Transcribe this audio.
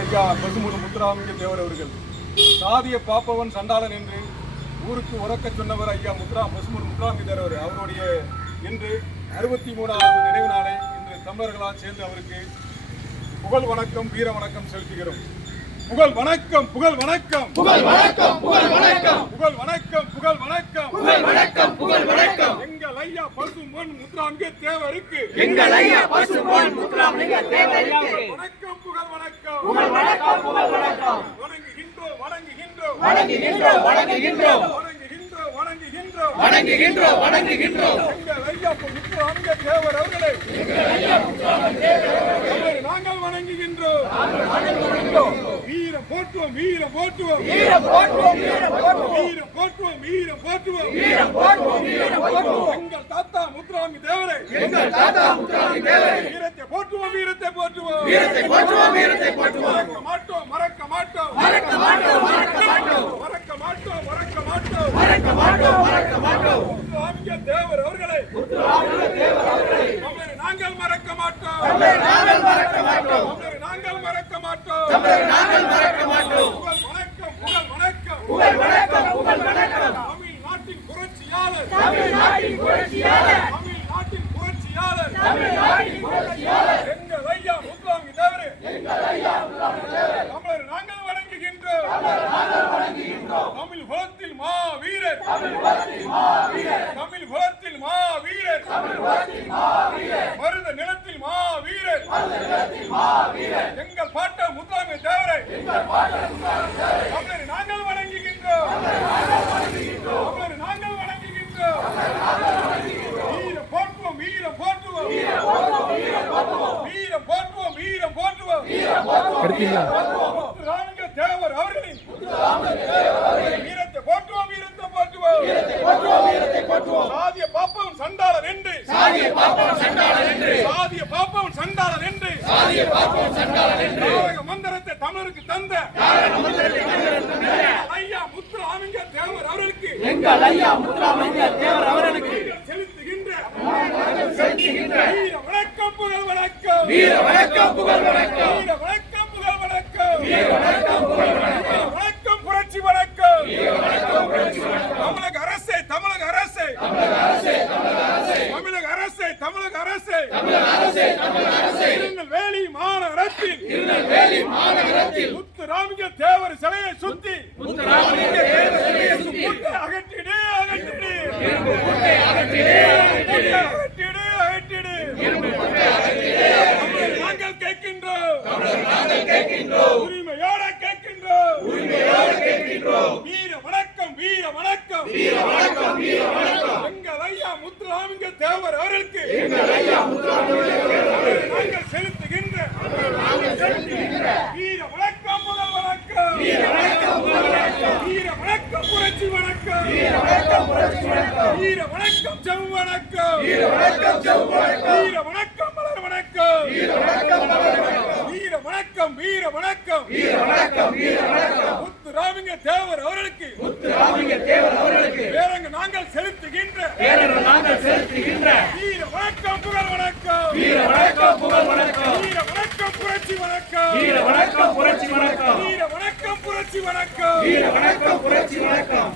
ஐயா பசுமுக முத்துராமலிங்க தேவர் அவர்கள். சாதிய பாப்பவன் சண்டாளன் என்று ஊருக்கு உறக்கச் சொன்னவர் ஐயா முத்ரா பசுமுக முத்துராமலிங்க தேவர் அவருடைய இன்று அறுபத்தி மூணாவது நினைவு நாளை இன்று தமிழர்களால் சேர்ந்து அவருக்கு புகழ் வணக்கம் வீர வணக்கம் செலுத்துகிறோம். புகழ் வணக்கம் புகழ் வணக்கம். புகழ் வணக்கம் புகழ் வணக்கம். புகழ் வணக்கம் புகழ் வணக்கம். புகழ் வணக்கம் புகழ் வணக்கம். எங்கள் ஐயா பசுமன் முத்துராமலிங்க தேவருக்கு. எங்கள் ஐயா பசுபொன் முத்துராமலிங்க தேவருக்கு. வணங்குகின்றோம் வணங்குகின்றோம் வணங்குகின்றோம் வணங்குகின்றோம் நாங்கள் வணங்குகின்றோம் வீரம் போற்றுவோம் வீரம் போற்றுவோம் வீரம் போற்றுவோம் வீரம் போற்றுவோம் வீரம் போற்றுவோம் வீரம் போற்றுவோம் வீரம் போற்றுவோம் எங்கள் தாத்தா முத்துராமி தேவரே. எங்கள் தாத்தா முத்துராமி தேவரே. போற்றுவோம். வீரத்தை போற்றுவோம் மறக்க மாட்டோம் மறக்க மாட்டோம். மறக்க மாட்டோம் மறக்க மாட்டோம். மறக்க மாட்டோம் மறக்க மாட்டோம். மறக்க தேவர் அவர்களை. தேவர் நாங்கள் மறக்க மாட்டோம். நாங்கள் மறக்க மாட்டோம். நாங்கள் மறக்க மாட்டோம். நாங்கள் மறக்க மாட்டோம். தமிழ் குலத்தில் மா வீரர் தமிழ் குலத்தில் மா வீரர் தமிழ் மருத நிலத்தில் மா வீரர் மருத நிலத்தில் மா வீரர் பாட்ட முத்தாமி தேவரை. எங்கள் பாட்ட முத்தாமி தேவரை. அவரை நாங்கள் வணங்குகின்றோம். அவரை நாங்கள் வணங்குகின்றோம். அவரை நாங்கள் வணங்குகின்றோம். அவரை நாங்கள் வணங்குகின்றோம். வீர போற்றுவோம் வீர போற்றுவோம். வீர போற்றுவோம் வீர போற்றுவோம். வீர போற்றுவோம் வீர போற்றுவோம். வீர போற்றுவோம். என்று சாதிய பாப்பம் சண்டாளர் என்று மந்திரத்தை தமிழருக்கு தந்த ஐயா முத்து ஆமிங்க தேவர் அவர்களுக்கு எங்கள் ஐயா முத்துராமலிங்க தேவர் அவர்களுக்கு செலுத்துகின்ற செலுத்துகின்ற வீர வணக்கம் புகழ் வணக்கம். வீர வணக்கம் புகழ் வணக்கம். வீர வணக்கம் புகழ் வணக்கம். வீர வணக்கம் புகழ் வணக்கம். தமிழக அரசு அரசு தமிழக அரசு. திருநெல்வேலி மாநகரத்தில். திருநெல்வேலி மாநகரத்தில். முத்துராமிக தேவர் சிலையை சுத்தி. தேவர் சிலையை சுத்தி. அகற்றிடு அகற்றிடு அகற்றிடு முத்துராமிங்க தேவர் அவர்களுக்கு நாங்கள் செலுத்துகின்ற வீர வணக்கம் முதல் வணக்கம் வீர வணக்கம் புரட்சி வணக்கம் வீர வணக்கம் புரட்சி வணக்கம் வீர வணக்கம் செவ் வணக்கம் வீர வணக்கம் செவ் வணக்கம் வீர வணக்கம் மலர் வணக்கம் வீர வணக்கம் மலர் வணக்கம் வீர வணக்கம் வீர வணக்கம் வீர வணக்கம் வீர வீர வணக்கம் புரட்சி வணக்கம். வீர வணக்கம் புரட்சி வணக்கம். வீர வணக்கம் புரட்சி வணக்கம்.